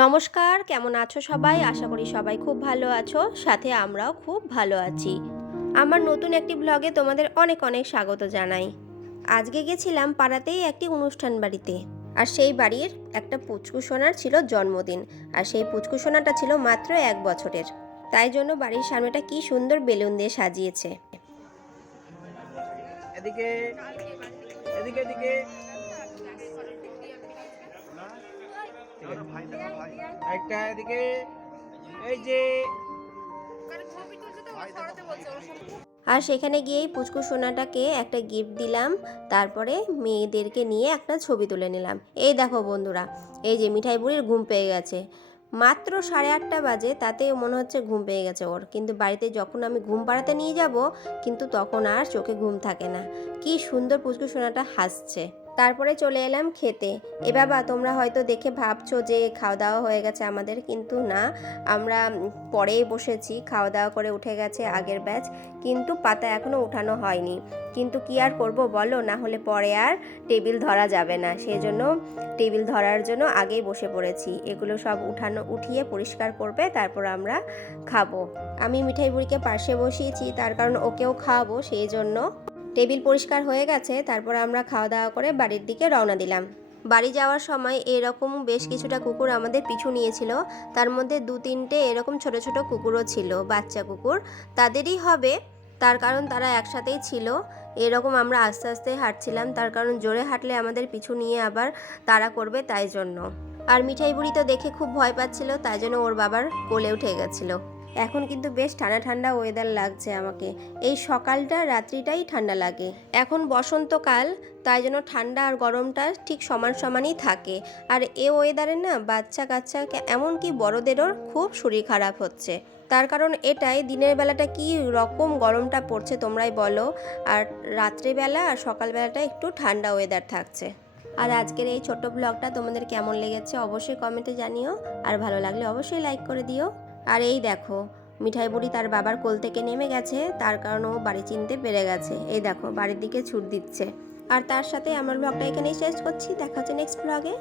নমস্কার, কেমন আছো সবাই? আশা করি সবাই খুব ভালো আছো, সাথে আমরাও খুব ভালো আছি। আমার নতুন একটি ব্লগে তোমাদের অনেক অনেক স্বাগত জানাই। আজকে গেছিলাম পাড়াতেই একটি অনুষ্ঠান বাড়িতে, আর সেই বাড়ির একটা পুচকু সোনার ছিল জন্মদিন, আর সেই পুচকু সোনাটা ছিল মাত্র 1 বছরের। তাই জন্য বাড়ির সামনেটা কি সুন্দর বেলুন দিয়ে সাজিয়েছে। এদিকে এদিকে এদিকে একটা এদিকে এই যে আর সেখানে গিয়েই পুচকু সোনাটাকে একটা গিফট দিলাম, তারপরে মেয়েদেরকে নিয়ে একটা ছবি তুলে নিলাম। এই দেখো বন্ধুরা, এই যে মিঠাই বুড়ির ঘুম পেয়ে গেছে। মাত্র 8:30 বাজে, তাতেও মনে হচ্ছে ঘুম পেয়ে গেছে ওর। কিন্তু বাড়িতে যখন আমি ঘুম পাড়াতে নিয়ে যাব, কিন্তু তখন আর চোখে ঘুম থাকে না। কি সুন্দর পুচকু সোনাটা হাসছে। তারপরে চলে এলাম খেতে। এ বাবা, তোমরা হয়তো দেখে ভাবছো যে খাওয়া দাওয়া হয়ে গেছে আমাদের, কিন্তু না, আমরা পরেই বসেছি। খাওয়া দাওয়া করে উঠে গেছে আগের ব্যাচ, কিন্তু পাতা এখনও উঠানো হয়নি। কিন্তু কি আর করব বলো, না হলে পরে আর টেবিল ধরা যাবে না। সেই জন্য টেবিল ধরার জন্য আগেই বসে পড়েছি। এগুলো সব উঠিয়ে পরিষ্কার করবে, তারপর আমরা খাবো। আমি মিঠাই বুড়িকে পাশে বসিয়েছি, তার কারণ ওকেও খাওয়াবো, সেই জন্য। টেবিল পরিষ্কার হয়ে গেছে, তারপর আমরা খাওয়া দাওয়া করে বাড়ির দিকে রওনা দিলাম। বাড়ি যাওয়ার সময় এরকম বেশ কিছুটা কুকুর আমাদের পিছু নিয়েছিল। তার মধ্যে 2-3টে এরকম ছোট ছোট কুকুরও ছিল, বাচ্চা কুকুর। তাদেরই হবে, তার কারণ তারা একসাথেই ছিল। এরকম আমরা আস্তে আস্তে হাঁটছিলাম, তার কারণ জোরে হাঁটলে আমাদের পিছু নিয়ে আবার তাড়া করবে, তাই জন্য। আর মিঠাই বুড়ি তো দেখে খুব ভয় পাচ্ছিল, তাই জন্য ওর বাবার কোলে উঠে গেছিলো। এখন কিন্তু বেশ ঠান্ডা ঠান্ডা ওয়েদার লাগছে আমাকে। এই সকালটা রাত্রিটাই ঠান্ডা লাগে। এখন বসন্তকাল, তাই জন্য ঠান্ডা আর গরমটা ঠিক সমান সমানই থাকে। আর এ ওয়েদারে না বাচ্চা কাচ্চাকে এমনকি বড়দেরও খুব শরীর খারাপ হচ্ছে। তার কারণ এটাই, দিনের বেলাটা কি রকম গরমটা পড়ছে তোমরাই বলো, আর রাত্রিবেলা আর সকালবেলাটা একটু ঠান্ডা ওয়েদার থাকছে। আর আজকের এই ছোট্ট ব্লগটা তোমাদের কেমন লেগেছে অবশ্যই কমেন্টে জানিও, আর ভালো লাগলে অবশ্যই লাইক করে দিও। আর এই দেখো, মিঠাই বুড়ি তার বাবার কোল থেকে নেমে গেছে, তার কারণ ও বাড়ি চিনতে পেরে গেছে। এই দেখো বাড়ির দিকে ছুট দিচ্ছে। আর তার সাথে আমার ব্লগটা এখানেই শেষ করছি। দেখা হচ্ছে নেক্সট ব্লগে।